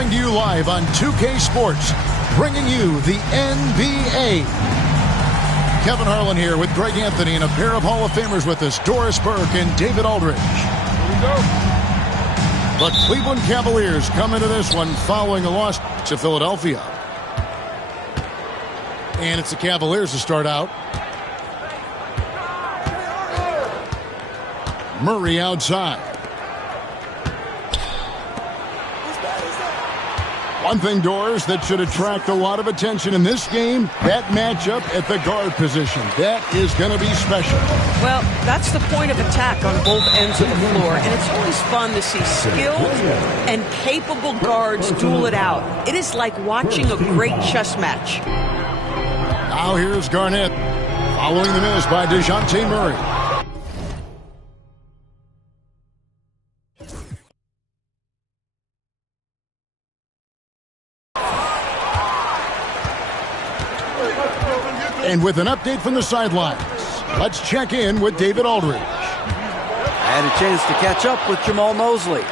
Coming to you live on 2K Sports, bringing you the NBA. Kevin Harlan here with Greg Anthony and a pair of Hall of Famers with us, Doris Burke and David Aldridge. Here we go. The Cleveland Cavaliers come into this one following a loss to Philadelphia. And it's the Cavaliers to start out. Murray outside. One thing, Doris, that should attract a lot of attention in this game, that matchup at the guard position. That is going to be special. Well, that's the point of attack on both ends of the floor, and it's always fun to see skilled and capable guards duel it out. It is like watching a great chess match. Now here's Garnett, following the miss by DeJounte Murray. And with an update from the sidelines, let's check in with David Aldridge. Had a chance to catch up with Jamal Mosley.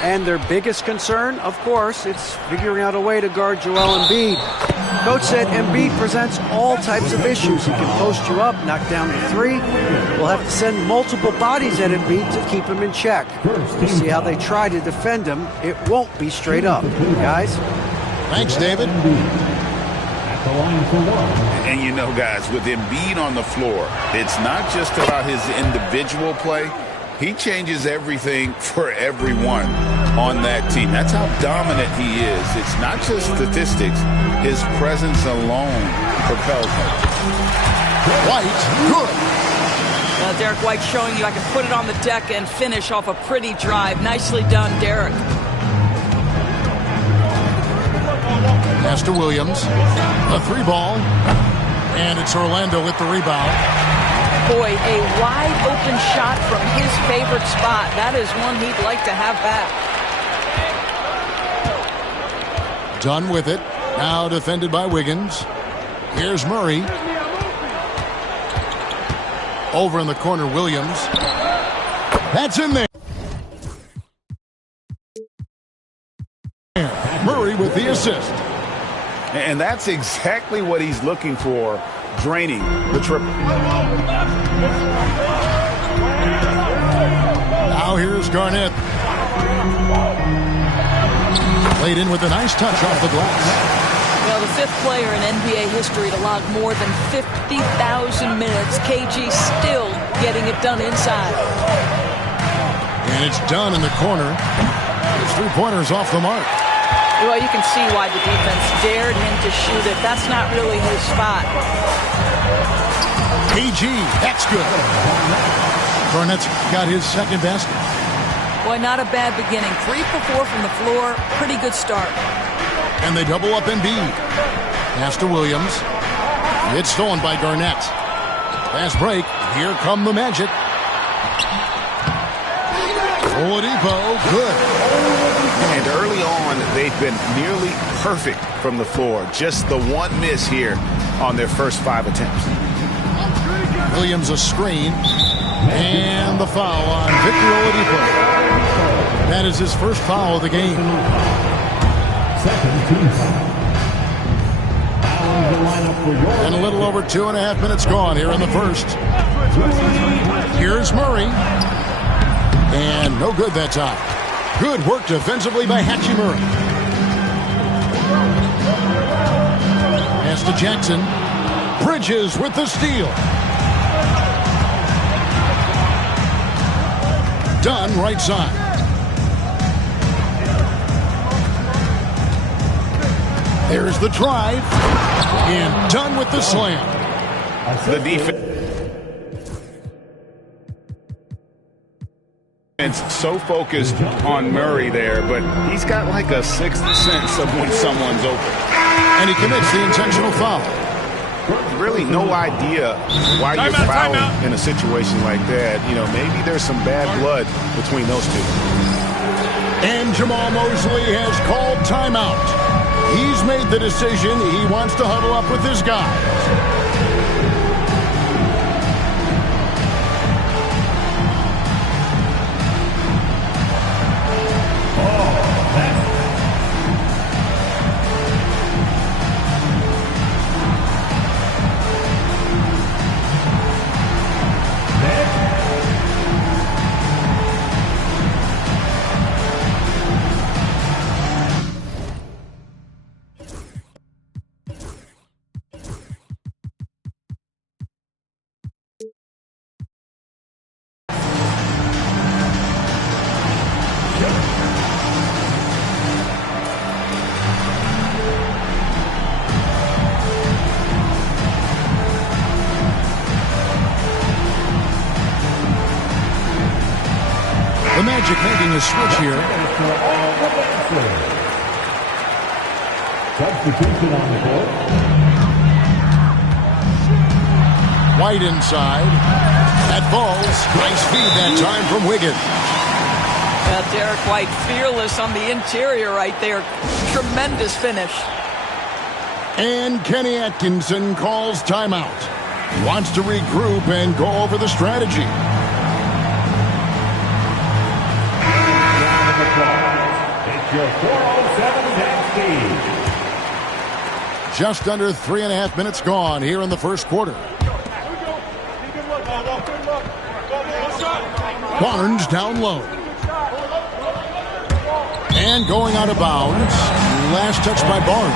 And their biggest concern, of course, it's figuring out a way to guard Joel Embiid. Coach said Embiid presents all types of issues. He can post you up, knock down the three. We'll have to send multiple bodies at Embiid to keep him in check. We'll see how they try to defend him. It won't be straight up. Guys? Thanks, David. And you know, guys, with Embiid on the floor, it's not just about his individual play. He changes everything for everyone on that team. That's how dominant he is. It's not just statistics. His presence alone propels him. White, good. Derek White showing you I can put it on the deck and finish off a pretty drive. Nicely done, Derek. Pass to Williams. A three ball. And it's Orlando with the rebound. Boy, a wide open shot from his favorite spot. That is one he'd like to have back. Done with it. Now defended by Wiggins. Here's Murray. Over in the corner, Williams. That's in there. Murray with the assist. And that's exactly what he's looking for, draining the triple. Now here's Garnett. Played in with a nice touch off the glass. Well, the fifth player in NBA history to log more than 50,000 minutes. KG still getting it done inside. And it's done in the corner. His three-pointer's off the mark. Well, you can see why the defense dared him to shoot it. That's not really his spot. KG, that's good. Garnett's got his second basket. Boy, not a bad beginning. 3 for 4 from the floor. Pretty good start. And they double up Embiid. Pass to Williams. It's stolen by Garnett. Fast break. Here come the Magic. Oladipo, good. And early on, they've been nearly perfect from the floor. Just the one miss here on their first 5 attempts. Williams a screen. And the foul on Victor Oladipo. That is his first foul of the game. And a little over 2.5 minutes gone here in the first. Here's Murray. And no good that time. Good work defensively by Hachimura. Pass to Jackson. Bridges with the steal. Done right side. There's the drive. And done with the slam. The defense. So focused on Murray there, but he's got like a sixth sense of when someone's open. And he commits the intentional foul. Really no idea why you're fouling in a situation like that. You know, maybe there's some bad blood between those two. And Jamal Mosley has called timeout. He's made the decision. He wants to huddle up with his guys. Magic making a switch here. Substitution on the board. White inside. That falls. Nice feed that time from Wiggins. Derek White fearless on the interior right there. Tremendous finish. And Kenny Atkinson calls timeout. He wants to regroup and go over the strategy. Round of applause. It's your 407 next game. Just under 3.5 minutes gone here in the first quarter. Barnes down low. And going out of bounds. Last touch by Barnes.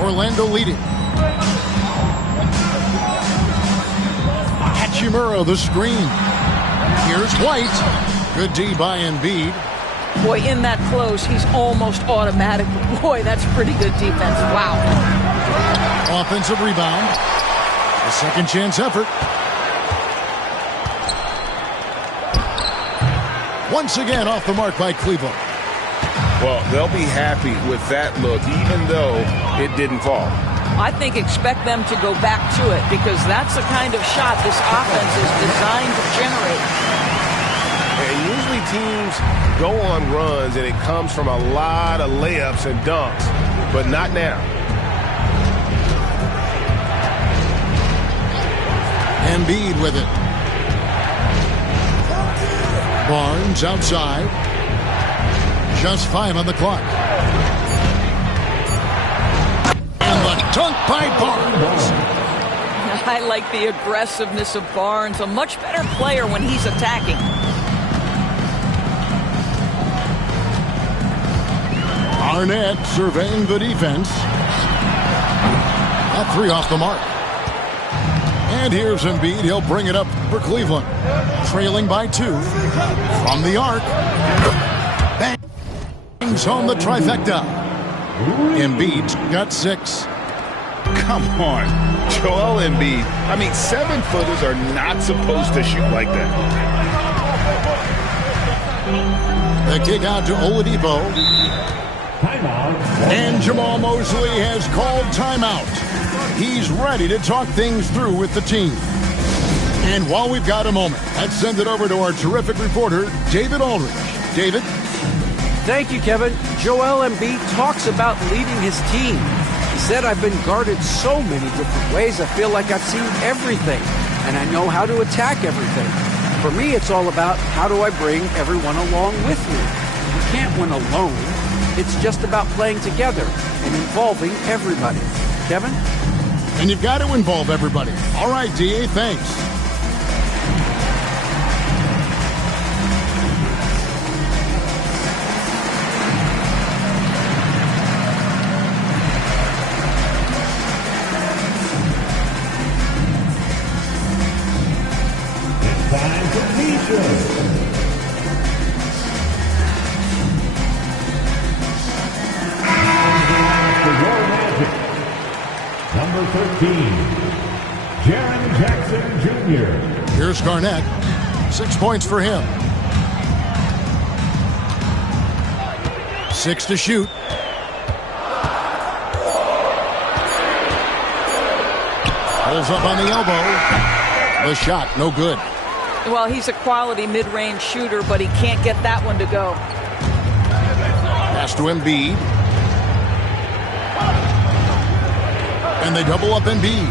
Orlando leading. Hachimura the screen. Here's White. Good D by Embiid. Boy, in that close, he's almost automatic. Boy, that's pretty good defense. Wow. Offensive rebound. A second chance effort. Once again off the mark by Cleveland. Well, they'll be happy with that look, even though it didn't fall. I think expect them to go back to it because that's the kind of shot this offense is designed to generate. And usually teams go on runs and it comes from a lot of layups and dunks, but not now. Embiid with it. Barnes outside. Just 5 on the clock. And the dunk by Barnes. I like the aggressiveness of Barnes. A much better player when he's attacking. Arnett surveying the defense. That 3 off the mark. And here's Embiid. He'll bring it up for Cleveland. Trailing by 2. From the arc. Bangs home the trifecta. Embiid's got 6. Come on. Joel Embiid. I mean, 7-footers are not supposed to shoot like that. The kick out to Oladipo. Timeout. And Jamal Mosley has called timeout. He's ready to talk things through with the team. And while we've got a moment, let's send it over to our terrific reporter, David Aldridge. David? Thank you, Kevin. Joel Embiid talks about leading his team. He said, I've been guarded so many different ways, I feel like I've seen everything, and I know how to attack everything. For me, it's all about how do I bring everyone along with me. You can't win alone. It's just about playing together and involving everybody. Kevin? And you've got to involve everybody. All right, D.A., thanks. It's time for features. For your Magic, number 13, Jaren Jackson Jr. Here's Garnett. 6 points for him. 6 to shoot. Pulls up on the elbow. The shot, no good. Well, he's a quality mid-range shooter, but he can't get that one to go. Pass to Embiid. And they double up Embiid.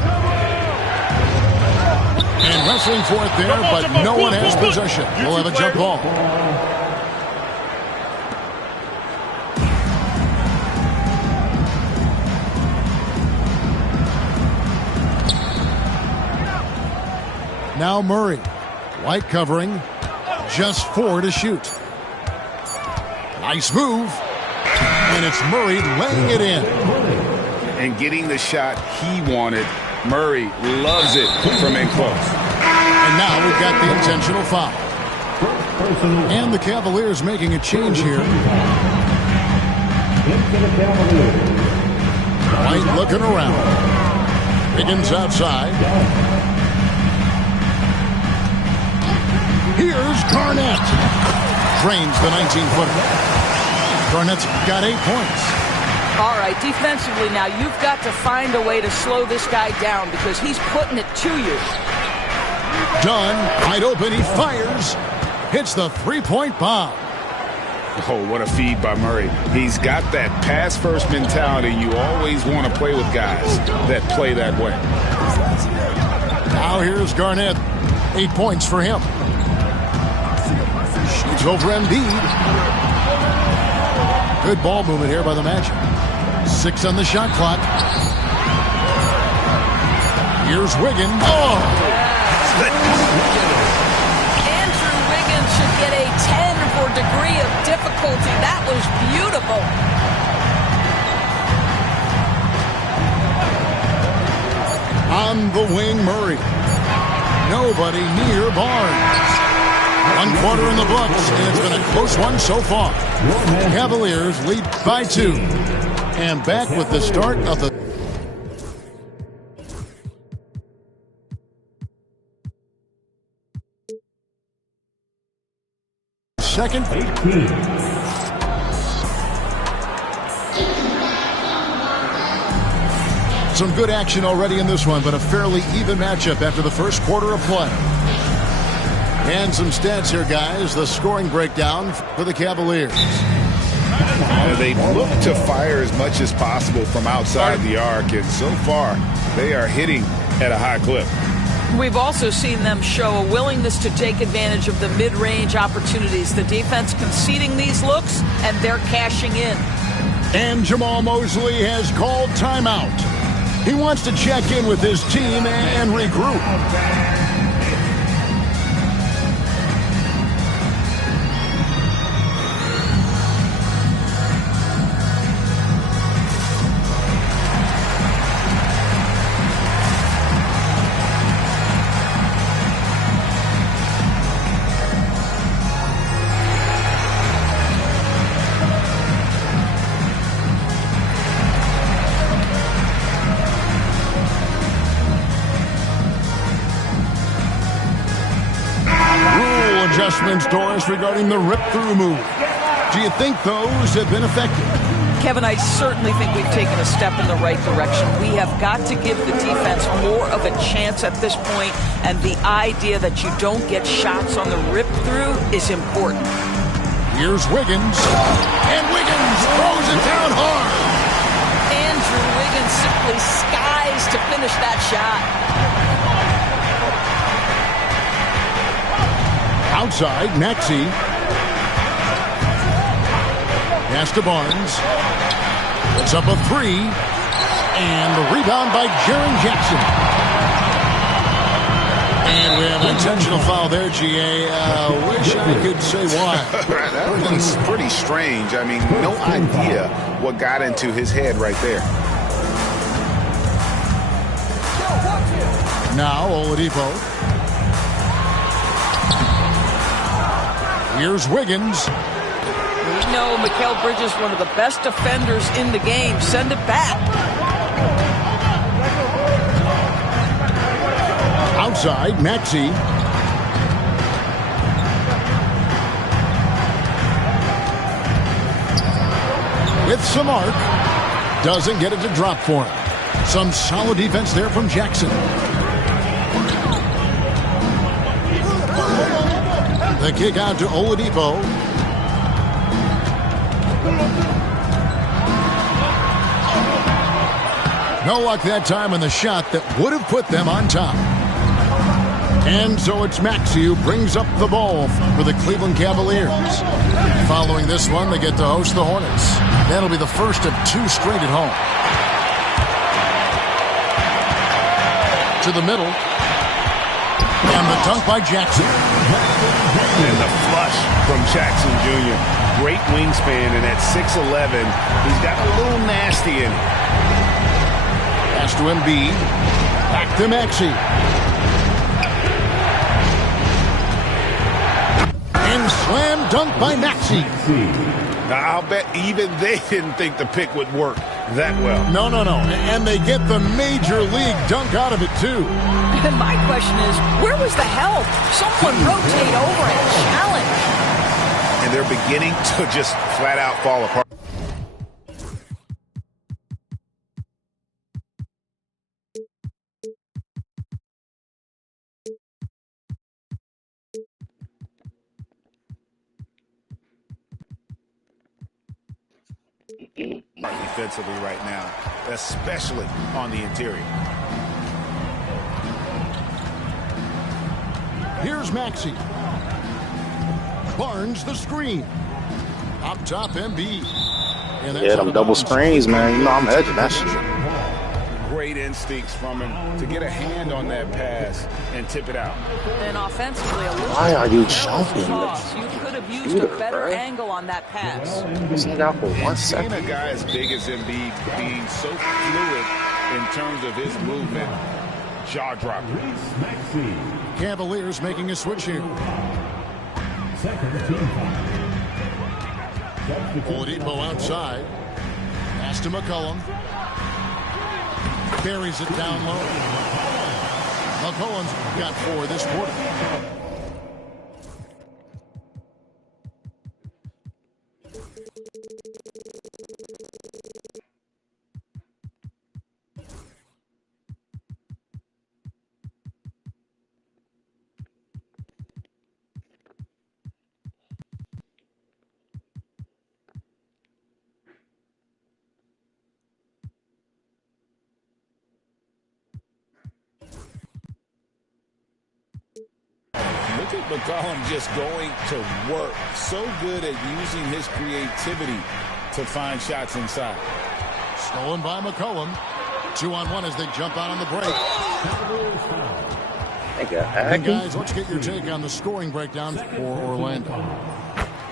And wrestling for it there, but no one has possession. We'll have a jump ball. Now Murray. White covering. Just 4 to shoot. Nice move. And it's Murray laying it in. And getting the shot he wanted. Murray loves it from in close. And now we've got the intentional foul. And the Cavaliers making a change here. Into the Cavaliers. White looking around. Wiggins outside. Here's Garnett. Drains the 19-footer. Garnett's got 8 points. All right, defensively now, you've got to find a way to slow this guy down because he's putting it to you. Dunn, wide open, he fires. Hits the three-point bomb. Oh, what a feed by Murray. He's got that pass-first mentality. You always want to play with guys that play that way. Now here's Garnett. 8 points for him. Shoots over Embiid. Good ball movement here by the Magic. 6 on the shot clock. Here's Wiggins. Oh! Andrew Wiggins should get a 10 for degree of difficulty. That was beautiful. On the wing, Murray. Nobody near Barnes. 1 quarter in the books, and it's been a close one so far. Cavaliers lead by 2. And back with the start of the second. 18. Some good action already in this one, but a fairly even matchup after the first quarter of play. And some stats here, guys. The scoring breakdown for the Cavaliers. They look to fire as much as possible from outside the arc, and so far they are hitting at a high clip. We've also seen them show a willingness to take advantage of the mid-range opportunities. The defense conceding these looks, and they're cashing in. And Jamal Mosley has called timeout. He wants to check in with his team and regroup. Adjustments, Doris, regarding the rip-through move. Do you think those have been effective? Kevin, I certainly think we've taken a step in the right direction. We have got to give the defense more of a chance at this point, and the idea that you don't get shots on the rip-through is important. Here's Wiggins, and Wiggins throws it down hard. Andrew Wiggins simply skies to finish that shot. Outside, Maxey. Pass to Barnes. Puts up a 3. And the rebound by Jaren Jackson. And we have an intentional foul there, G.A. Wish I could say why. That one's pretty strange. I mean, no idea what got into his head right there. Now, Oladipo. Here's Wiggins. We know Mikal Bridges, one of the best defenders in the game. Send it back. Outside, Maxey. With some arc. Doesn't get it to drop for him. Some solid defense there from Jackson. The kick out to Oladipo. No luck that time on the shot that would have put them on top. And so it's Maxey who brings up the ball for the Cleveland Cavaliers. Following this one, they get to host the Hornets. That'll be the first of 2 straight at home. To the middle. And the dunk by Jackson. And the flush from Jackson Jr. Great wingspan, and at 6'11", he's got a little nasty in it. Pass to Embiid. Back to Maxey. And slam dunk by Maxey. Now, I'll bet even they didn't think the pick would work. that well. No. And they get the major league dunk out of it, too. And my question is, where was the help? Someone rotate over and challenge. And they're beginning to just flat out fall apart. Defensively right now, especially on the interior. Here's Maxey. Barnes the screen. Up top, Embiid. Yeah, them double screens, man. You know I'm edging that shit. Great instincts from him to get a hand on that pass and tip it out. And offensively, a little Why are you jumping? you could have used a better angle on that pass. This nigga out for 1 And seeing second. a guy as big as Embiid being so fluid in terms of his movement, jaw-dropping. Reese Maxey. Cavaliers making a switch here. Second team foul. Oladipo outside. Pass to McCollum. Carries it down low. McCollum's got 4 this quarter. Look at McCollum just going to work. So good at using his creativity to find shots inside. Stolen by McCollum. 2-on-1 as they jump out on the break. Nigga, And hacking. guys, let's get your take on the scoring breakdown for Orlando.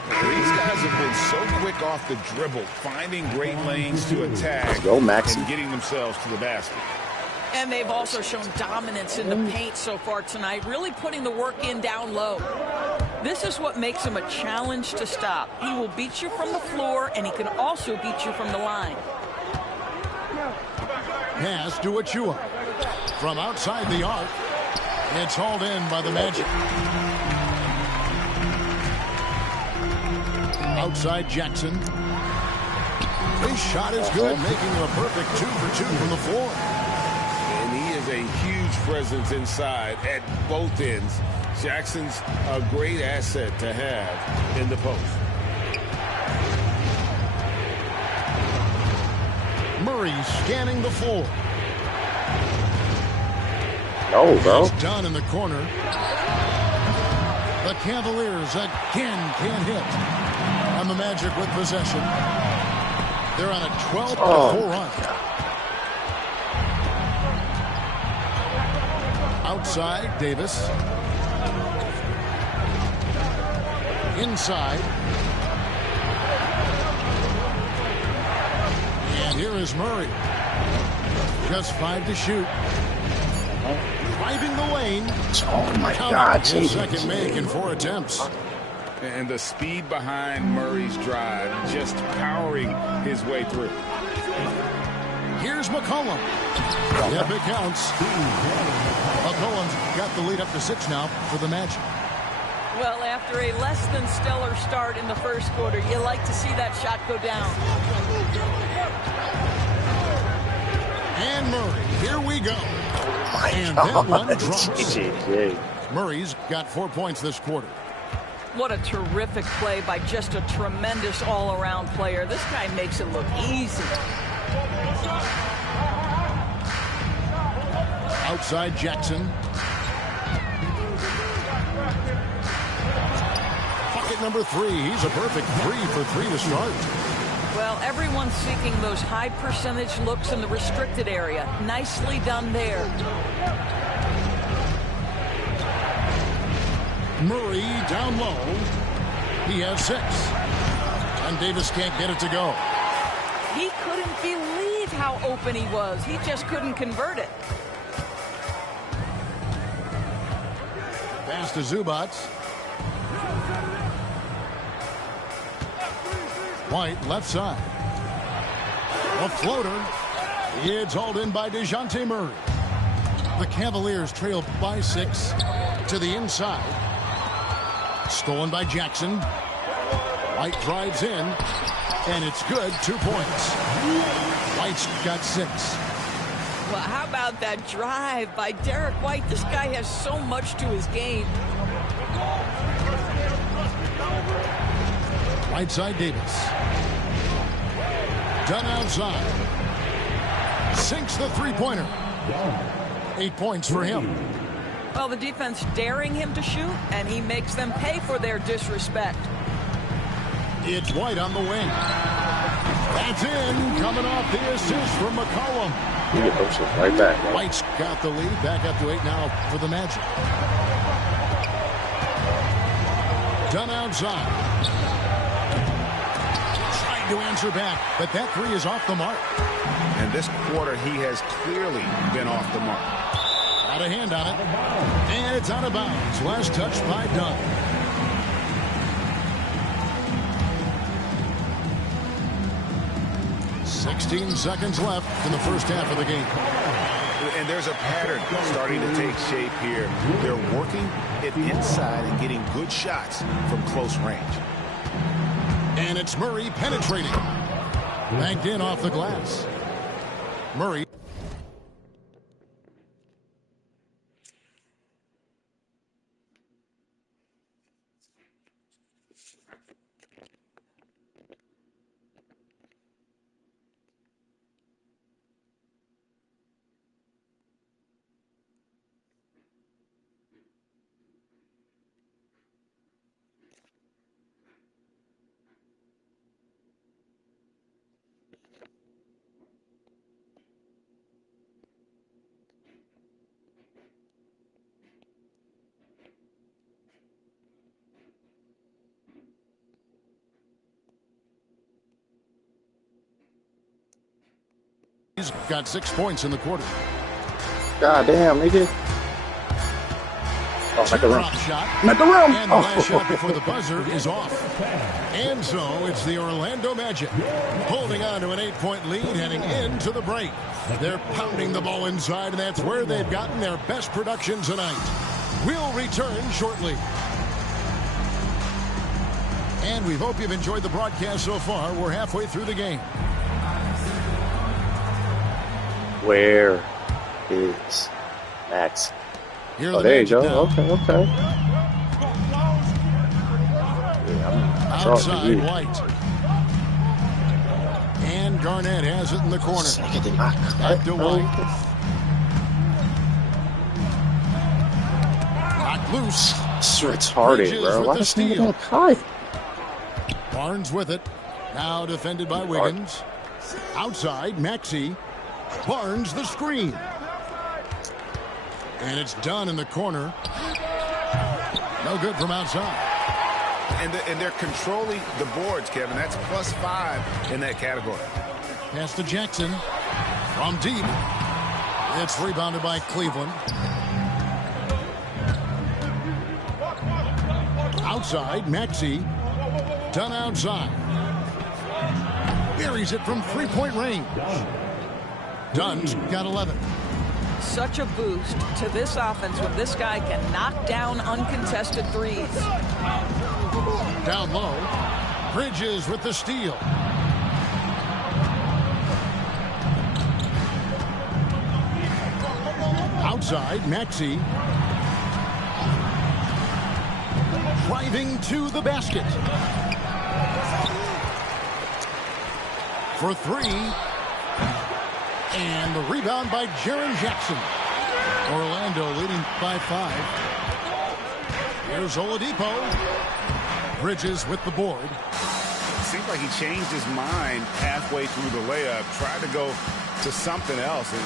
These guys have been so quick off the dribble, finding great lanes to attack Go, Maxey. and getting themselves to the basket. And they've also shown dominance in the paint so far tonight, really putting the work in down low. This is what makes him a challenge to stop. He will beat you from the floor, and he can also beat you from the line. Pass to Achua. From outside the arc. It's hauled in by the Magic. Outside Jackson. His shot is good, making him a perfect 2 for 2 from the floor. And he is a huge presence inside at both ends. Jackson's a great asset to have in the post. Murray scanning the floor. No, bro. It's done in the corner. The Cavaliers again can't hit. And the Magic with possession. They're on a 12-4 run. Outside, Davis. Inside. And here is Murray. Just 5 to shoot. Driving the lane. Oh my Counted God, his Jesus. second make in 4 attempts. And the speed behind Murray's drive, just powering his way through. Here's McCollum. Yep, it counts. McCollum's got the lead up to 6 now for the Magic. Well, after a less than stellar start in the first quarter, you like to see that shot go down. And Murray, here we go. My And God. that one drops. JJ. Murray's got 4 points this quarter. What a terrific play by just a tremendous all-around player. This guy makes it look easy. Outside Jackson. Bucket number 3. He's a perfect 3 for 3 to start. Well, everyone's seeking those high percentage looks in the restricted area. Nicely done there. Murray down low. He has 6. And Davis can't get it to go. He couldn't believe how open he was. He just couldn't convert it. Pass to Zubac. White left side. A floater. It's hauled in by DeJounte Murray. The Cavaliers trail by 6 to the inside. Stolen by Jackson. White drives in, and it's good. 2 points. White's got 6. Well, how about that drive by Derek White? This guy has so much to his game. Right side Davis. Done outside. Sinks the three-pointer. 8 points for him. Well, the defense daring him to shoot, and he makes them pay for their disrespect. It's White on the wing. That's in. Coming off the assist from McCollum. You get those shit right back. Bro. White's got the lead. Back up to 8 now for the Magic. Done outside. Trying to answer back, but that three is off the mark. And this quarter, he has clearly been off the mark. Got a hand on it. And it's out of bounds. Last touch by Dunn. "16 seconds left in the first half of the game." And there's a pattern starting to take shape here. They're working it inside and getting good shots from close range. And it's Murray penetrating. Banked in off the glass. Murray. He's got 6 points in the quarter. God damn, nigga. Oh, make a run. Drop shot. Make a run. And the last shot before the buzzer is off. And so it's the Orlando Magic holding on to an 8-point lead heading into the break. They're pounding the ball inside, and that's where they've gotten their best production tonight. We'll return shortly. And we hope you've enjoyed the broadcast so far. We're halfway through the game. Where is Max? Here Oh, the there you Magic go. now. Okay. Yeah, I'm talking to Outside you. White. And Garnett has it in the corner. Nigga did not Back to cut, bro. White. Knocked loose. It's retarded, Bridges bro. with Why the this nigga steal. not cut? Barnes with it. Now defended by Wiggins. Outside, Maxey. Barnes the screen. And it's done in the corner. No good from outside. And they're controlling the boards, Kevin. That's +5 in that category. Pass to Jackson. From deep. It's rebounded by Cleveland. Outside, Maxey. Done outside. Buries it from three-point range. Dunn's got 11. Such a boost to this offense when this guy can knock down uncontested threes. Down low. Bridges with the steal. Outside, Maxey. Driving to the basket. For three. And the rebound by Jaren Jackson. Orlando leading by 5. Here's Oladipo. Bridges with the board. It seemed like he changed his mind halfway through the layup, tried to go to something else, and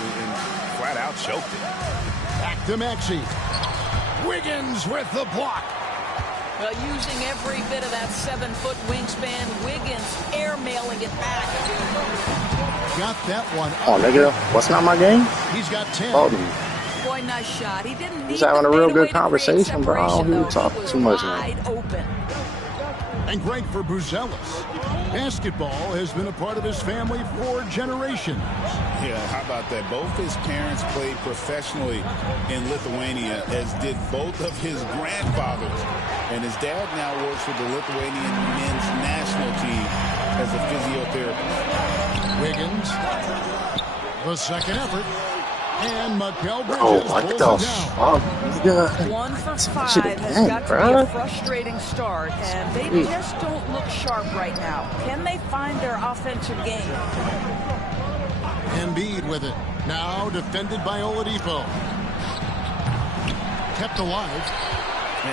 flat out choked it. Back to Maxey. Wiggins with the block. Well, using every bit of that 7-foot wingspan, Wiggins airmailing it back. Got that one. Oh, nigga, what's not my game? He's got 10. Oh, dude. Boy, nice shot. He didn't need He's having a the real fadeaway good to create conversation, bro. I don't separation, hear you though. talking He was too much, man. wide open. And great for Buzelis. Basketball has been a part of his family for generations. Yeah, how about that? Both his parents played professionally in Lithuania, as did both of his grandfathers. And his dad now works with the Lithuanian men's national team as a physiotherapist. Wiggins, the second effort. And Mikal Bridges Oh, what the pulls it down. fuck? 1 for Shit 5 has again, got to be bruh. a frustrating start, and they just don't look sharp right now. Can they find their offensive game? Embiid with it. Now defended by Oladipo. Kept alive.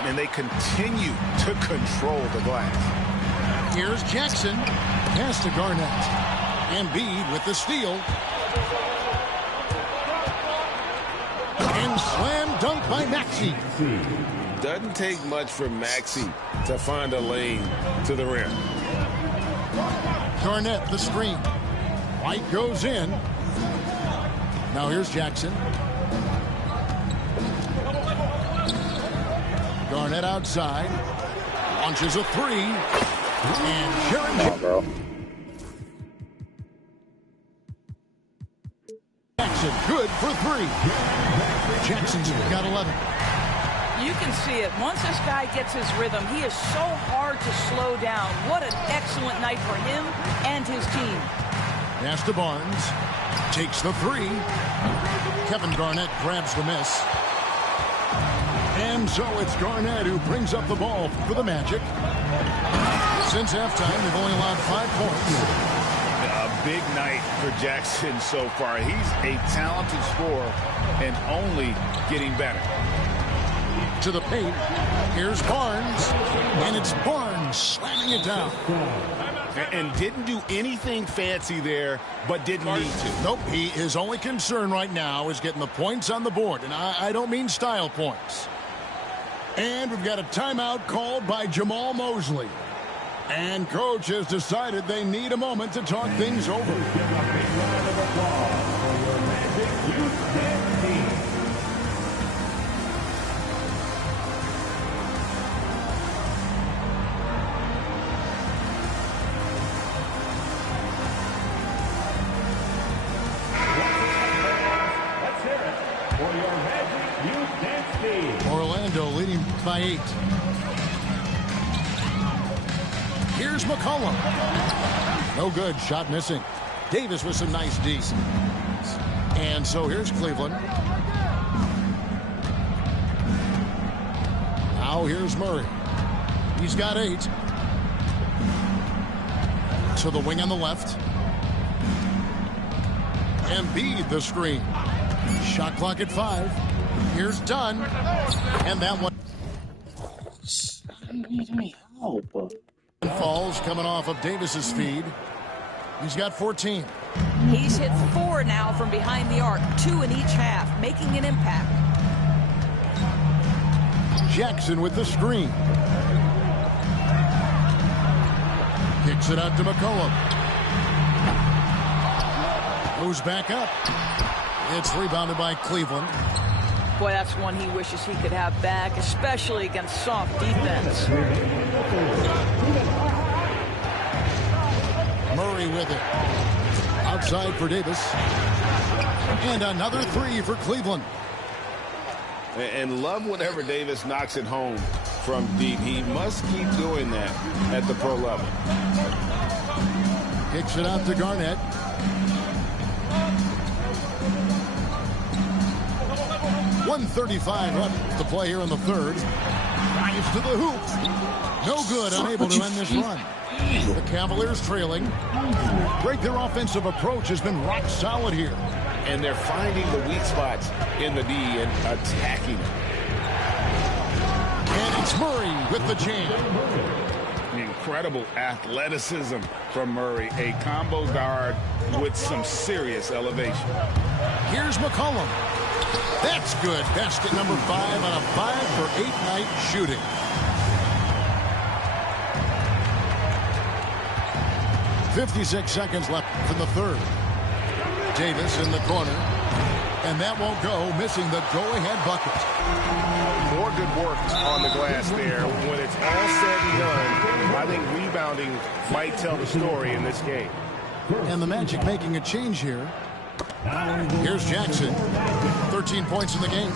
And they continue to control the glass. Here's Jackson. Pass to Garnett. Embiid with the steal. And slam dunk by Maxey. Doesn't take much for Maxey to find a lane to the rim. Garnett the screen. White goes in. Now here's Jackson. Garnett outside. Launches a three. And Sharon Come on, bro. Jackson good for three. Jackson's got 11. You can see it. Once this guy gets his rhythm, he is so hard to slow down. What an excellent night for him and his team. Pass to Barnes. Takes the three. Kevin Garnett grabs the miss. And so it's Garnett who brings up the ball for the Magic. Since halftime, they've only allowed 5 points. A big night for Jackson so far. He's a talented scorer and only getting better. To the paint. Here's Barnes. And it's Barnes slamming it down. And didn't do anything fancy there, but didn't need to. Nope, his only concern right now is getting the points on the board. And I don't mean style points. And we've got a timeout called by Jamal Mosley. And coach has decided they need a moment to talk things over. Let's hear it for your Magic Youth Dance Team. Orlando leading by 8. Here's McCollum. No good. Shot missing. Davis with some nice D's. And so here's Cleveland. Now here's Murray. He's got 8. To the wing on the left. Embiid the screen. Shot clock at 5. Here's Dunn. And that one Need any help? falls coming off of Davis's feed. He's got 14. He's hit 4 now from behind the arc, 2 in each half, making an impact. Jackson with the screen. Kicks it out to McCollum. Goes back up. It's rebounded by Cleveland. Boy, that's one he wishes he could have back, especially against soft defense. Murray with it. Outside for Davis. And another 3 for Cleveland. And love whenever Davis knocks it home from deep. He must keep doing that at the pro level. Kicks it out to Garnett. .135 left to play here in the third. Drives to the hoop. No good, unable to end this run. The Cavaliers trailing. Great, their offensive approach has been rock solid here. And they're finding the weak spots in the D and attacking it. And it's Murray with the jam. Incredible athleticism from Murray. A combo guard with some serious elevation. Here's McCollum. That's good. Basket number 5 on a 5-for-8 night shooting. .56 seconds left in the third. Davis in the corner. And that won't go, missing the go-ahead bucket. More good work on the glass there. When it's all said and done, I think rebound rebounding might tell the story in this game. And the Magic making a change here. Here's Jackson. 13 points in the game.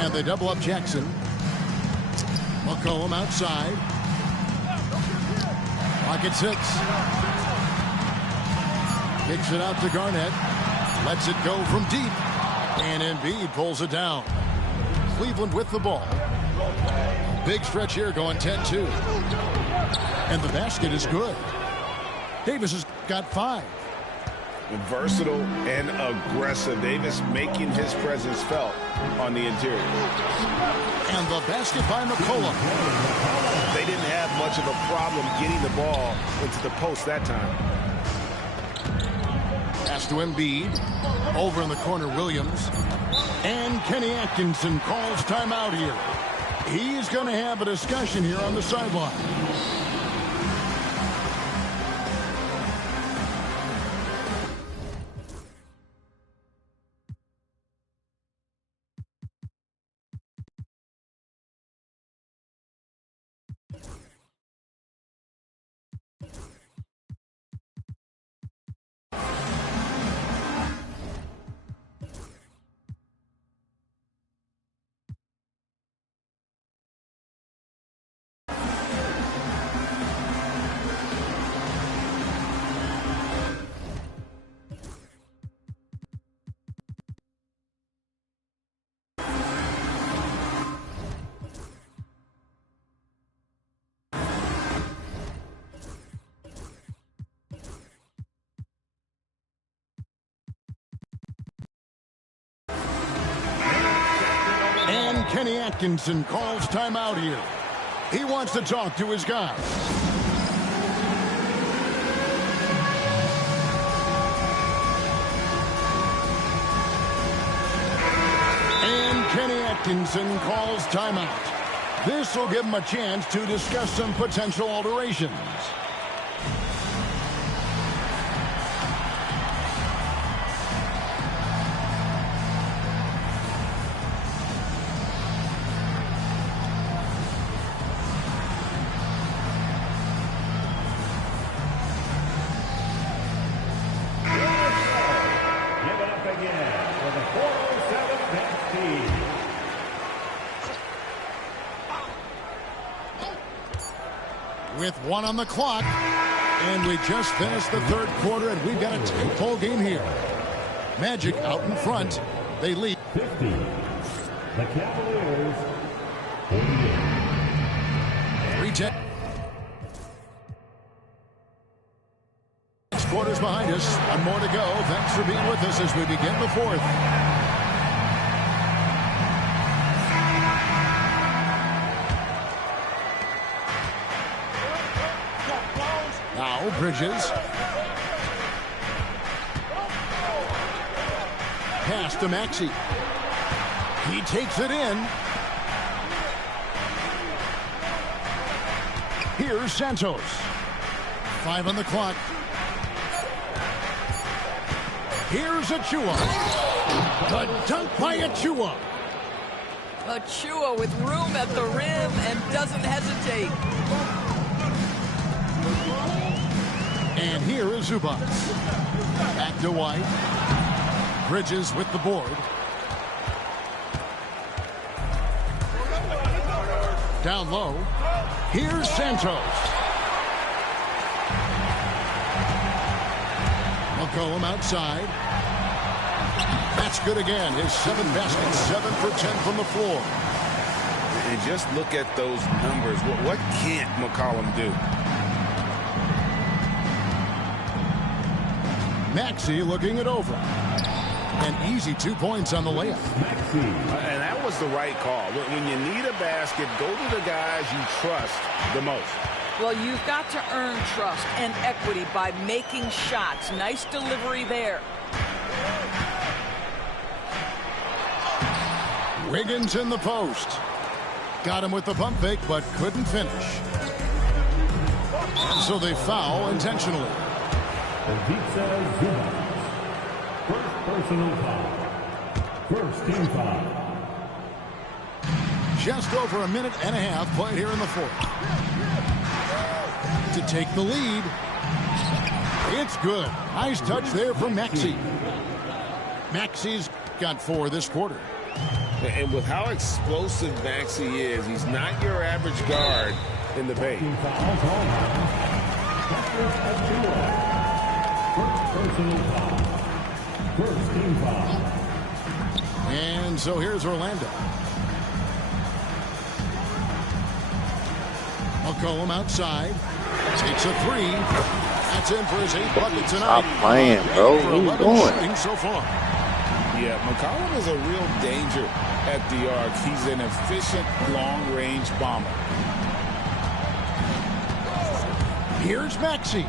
And they double up Jackson. McCollum outside. Pocket 6. Kicks it out to Garnett. Lets it go from deep. And Embiid pulls it down. Cleveland with the ball. Big stretch here going 10-2. And the basket is good. Davis has got 5. Versatile and aggressive. Davis making his presence felt on the interior. And the basket by McCollum. They didn't have much of a problem getting the ball into the post that time. Pass to Embiid. Over in the corner, Williams. And Kenny Atkinson calls timeout here. He's going to have a discussion here on the sideline. And Kenny Atkinson calls timeout here. He wants to talk to his guys. And Kenny Atkinson calls timeout. This will give him a chance to discuss some potential alterations. With 1 on the clock, and we just finished the third quarter, and we've got a tight ball game here. Magic out in front. They lead. 50. The Cavaliers. 3-10. Quarters behind us. 1 more to go. Thanks for being with us as we begin the fourth. Now Bridges. Pass to Maxey. He takes it in. Here's Santos. 5 on the clock. Here's Achua. The dunk by Achua. Achua with room at the rim and doesn't hesitate. And here is Zubac. Back to White. Bridges with the board. Down low. Here's Santos. McCollum outside. That's good again. His 7 baskets, 7 for 10 from the floor. And just look at those numbers. What can't McCollum do? Maxey looking it over. An easy 2 points on the layup. And that was the right call. When you need a basket, go to the guys you trust the most. Well, you've got to earn trust and equity by making shots. Nice delivery there. Wiggins in the post. Got him with the pump fake, but couldn't finish. And so they foul intentionally. First personal foul. First team foul. just over a minute and a half played here in the fourth. To take the lead. It's good. Nice touch there from Maxey. Maxey's got 4 this quarter. And with how explosive Maxey is, he's not your average guard in the paint. First team foul. And so here's Orlando. McCollum outside. Takes a 3. That's in for his 8th bucket tonight. Stop playing, bro. What are you doing? Shooting so far. Yeah, McCollum is a real danger at the arc. He's an efficient long-range bomber. Here's Maxey.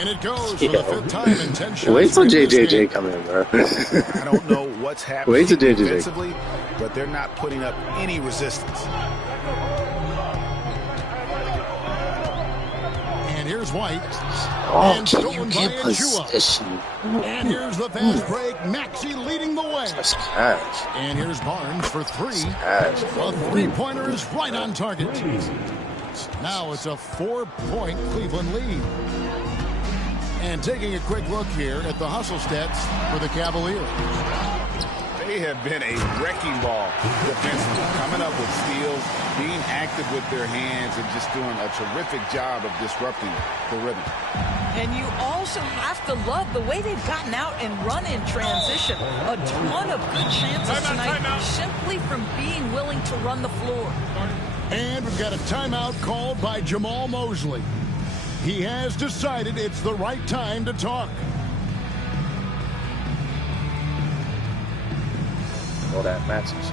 In it goes for the 5th time in 10 shots. Wait till JJJ come in, bro. I don't know what's happening Wait till JJJ. defensively, but they're not putting up any resistance. And here's White. Oh, And can you stolen get by Achua. position? And here's the fast break. Maxey leading the way. That's cash. And here's Barnes for 3. Cash. A 3-pointer is right on target. Now it's a 4-point Cleveland lead. And taking a quick look here at the hustle stats for the Cavaliers. They have been a wrecking ball defensively, coming up with steals, being active with their hands, and just doing a terrific job of disrupting the rhythm. And you also have to love the way they've gotten out and run in transition. A ton of good chances tonight simply from being willing to run the floor. And we've got a timeout called by Jamal Mosley. He has decided it's the right time to talk. All that matches.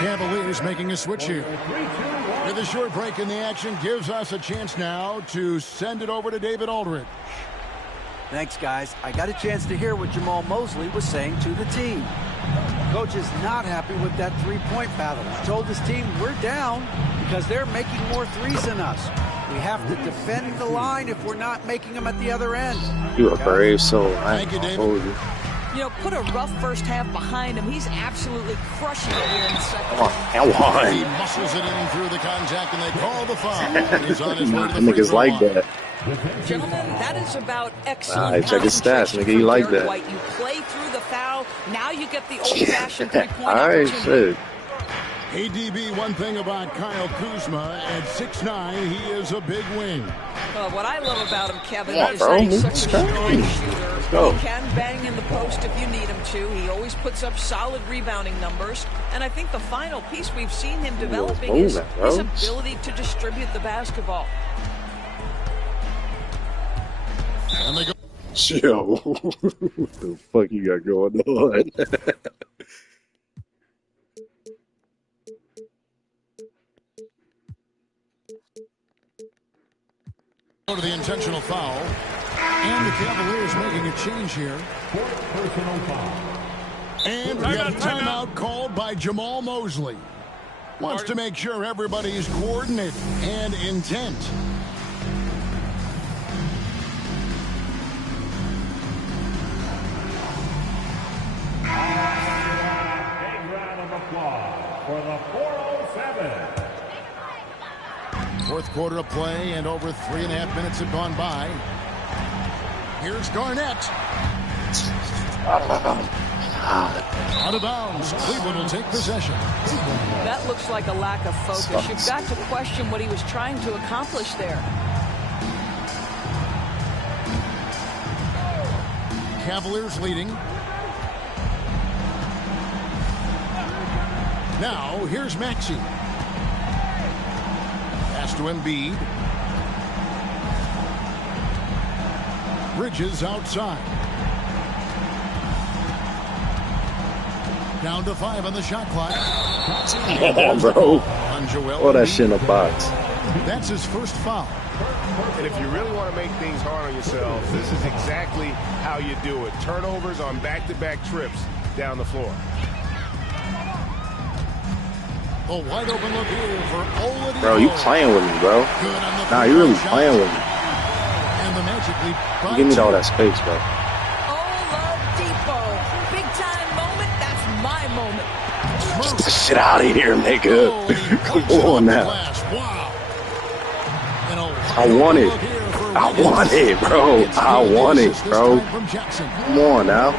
Cavaliers making a switch here. With a short break in the action, gives us a chance now to send it over to David Aldridge. Thanks, guys. I got a chance to hear what Jamal Mosley was saying to the team. Coach is not happy with that three-point battle. He told his team, we're down because they're making more threes than us. We have to defend the line if we're not making them at the other end. You are brave, so I Thank you, David. told you. You know, put a rough first half behind him. He's absolutely crushing it here in the second. Come on, He come on. muscles it in through the contact, and they call the foul. He's on his way to the Niggas free throw like line. that. Gentlemen, that is about excellent. Alright, check his stats, concentration nigga. You from like Derek that. White. You play through the foul. Now you get the old-fashioned three-point All right, opportunity. shit. ADB, one thing about Kyle Kuzma, at 6'9", he is a big wing. What I love about him, Kevin, Yeah, is bro, that he's move such a the strong screen. shooter. go. He can bang in the post if you need him to. He always puts up solid rebounding numbers. And I think the final piece we've seen him developing is moving, bro. his ability to distribute the basketball. And they go. Yo, what the fuck you got going on? To the intentional foul. And the Cavaliers making a change here. Personal foul. And we got a timeout called by Jamal Mosley. Wants to make sure everybody's coordinated and intent. Big round of applause for the 407. Fourth quarter of play, and over 3.5 minutes have gone by. Here's Garnett. Out of bounds. Cleveland will take possession. That looks like a lack of focus. You've got to question what he was trying to accomplish there. Cavaliers leading. Now, here's Maxey. Pass pass to Embiid. Bridges outside. Down to 5 on the shot clock. Come on, bro. On Joel Throw that Embiid. shit in the box. That's his first foul. And if you really want to make things hard on yourselves, this is exactly how you do it. Turnovers on back-to-back trips down the floor. A wide open look here for Oladipo. Bro, you playing with me, bro. Good on the Nah, you really shot. playing with me. And the Magic lead by Give me 2. all that space, bro. Oladipo, big time moment. That's my moment. Get the shit out of here, nigga. Oh, and he Come puts it off on the now. glass. Wow. And a I wide want open it. look here for I Wiggins. want it, bro. It's I good want it, assist this bro. time from Jackson. Come on now.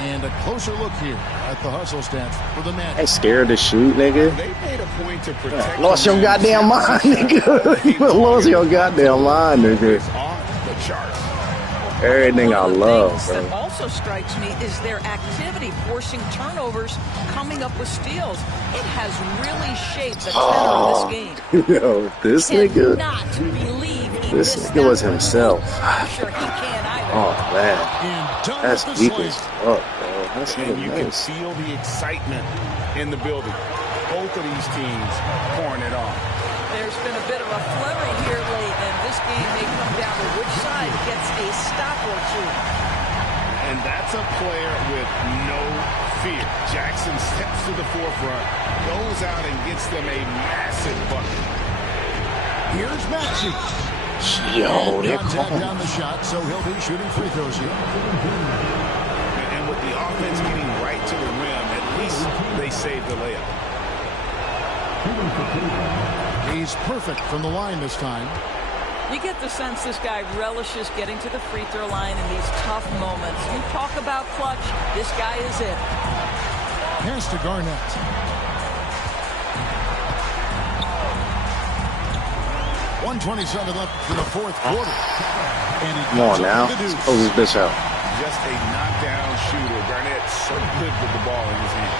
And a closer look here at the hustle stats for the I Magic. ain't scared to shoot, nigga. They made a point to protect Lost the your rim. goddamn mind, nigga. You lost your goddamn mind, nigga. It's off the charts. Everything I One of the love, things that bro. also strikes me is their activity, forcing turnovers, coming up with steals. It has really shaped the tenor of this game. Yo, this nigga. Cannot believe he This missed nigga that was one. himself. I'm sure he can either. Oh, man. And done That's with the weak slam. as fuck, bro. That's And you nigga can nice. feel the excitement in the building. Both of these teams pouring it on. There's been a bit of a flurry here late, and this game may come down to which side gets a stop or two. And that's a player with no fear. Jackson steps to the forefront, goes out and gets them a massive bucket. Here's Maxey. Yo, they're Contact calling. on the shot, so he'll be shooting free throws here. And with the offense getting right to the rim, at least they saved the layup. He's perfect from the line this time. You get the sense this guy relishes getting to the free throw line in these tough moments. You talk about clutch, this guy is it. Pass to Garnett. .127 left in the fourth quarter. And he Come on comes up now. with the deuce. Close this bitch out. Just a knockdown shooter. Garnett so good with the ball in his hand.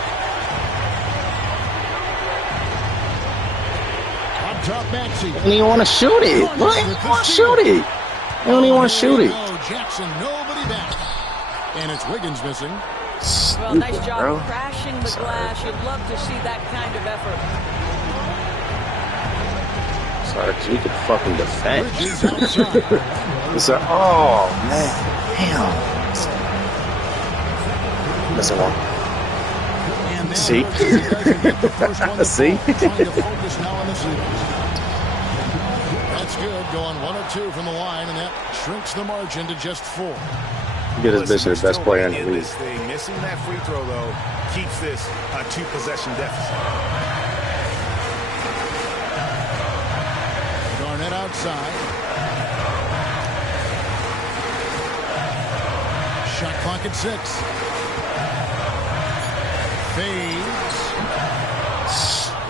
Up top, Maxey. They don't even want to shoot it. They don't even want to shoot it. They don't even want to shoot it. Oh, Jackson, nobody back. And it's Wiggins missing. Well, nice Stupid, job bro. crashing the glass. You'd love to see that kind of effort. Sorry, you could fucking defend. Bridges outside. It's a, oh, man. Damn. Missing one. And that See? Bridges doesn't get the first one to See? fall. Trying to focus now on the series. That's good. Going 1 of 2 from the line, and that shrinks the margin to just 4. Get this bitch Listen, the best player in the in league. this thing. Missing that free throw, though, keeps this a 2-possession deficit. Garnett outside. Shot clock at 6. Fades.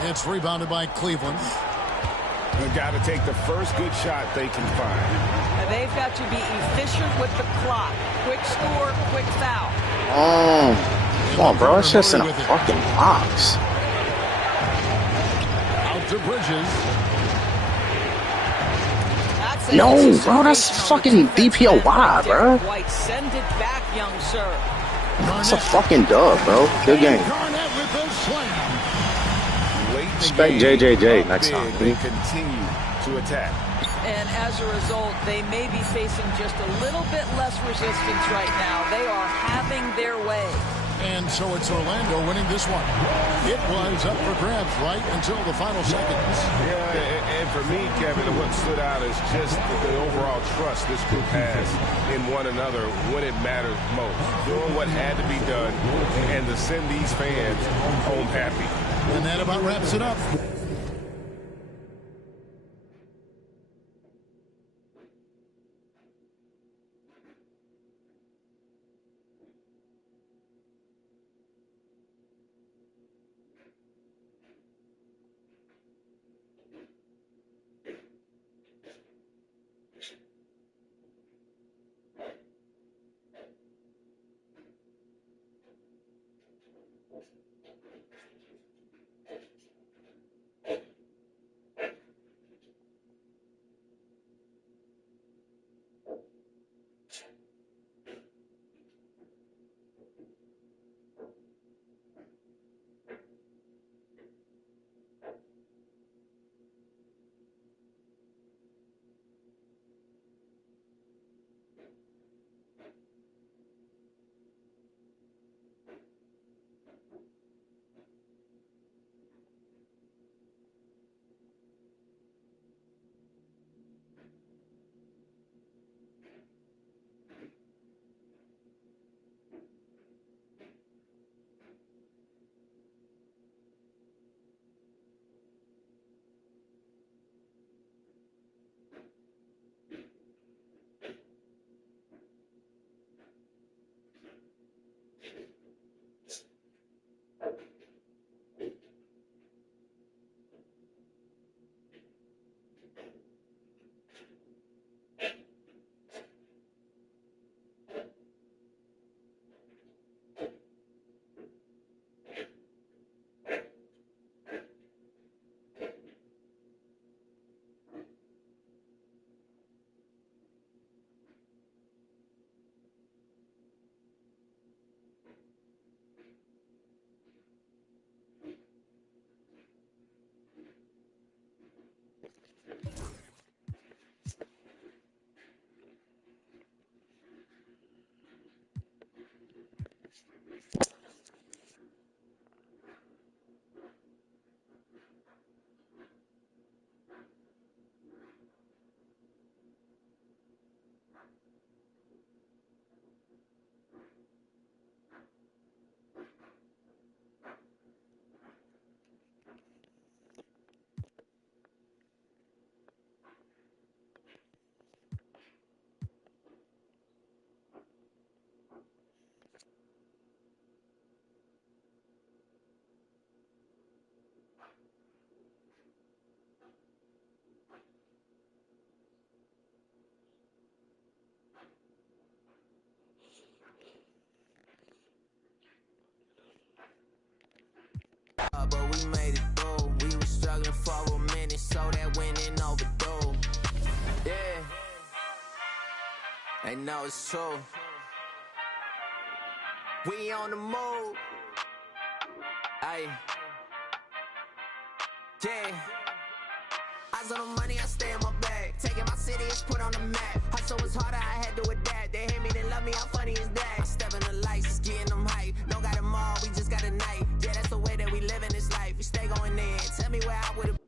It's rebounded by Cleveland. They've got to take the first good shot they can find. And they've got to be efficient with the clock. Quick score, quick foul. Come on, bro. It's just in a fucking box. Out to Bridges. That's a No, hesitation bro, that's on the fucking defense DPOY, end right there. bro. White, send it back, young sir. It's a fucking dub, bro. Good game. Garnett with the slam. Late in the Respect game, JJJ up next big, time, They please. continue to attack. And as a result, they may be facing just a little bit less resistance right now. They are having their way. And so it's Orlando winning this one. It was up for grabs right until the final seconds. Yeah, and for me, Kevin, what stood out is just the overall trust this group has in one another when it matters most. Doing what had to be done and to send these fans home happy. And that about wraps it up. we made it through. We were struggling for a minute, so that winning overdue. Yeah, they know it's true. We on the move. Aye. Yeah. Eyes on the money, I stay in my bag. Taking my city, it's put on the map. Hustle was harder, I had to adapt. They hate me, they love me, how funny is that?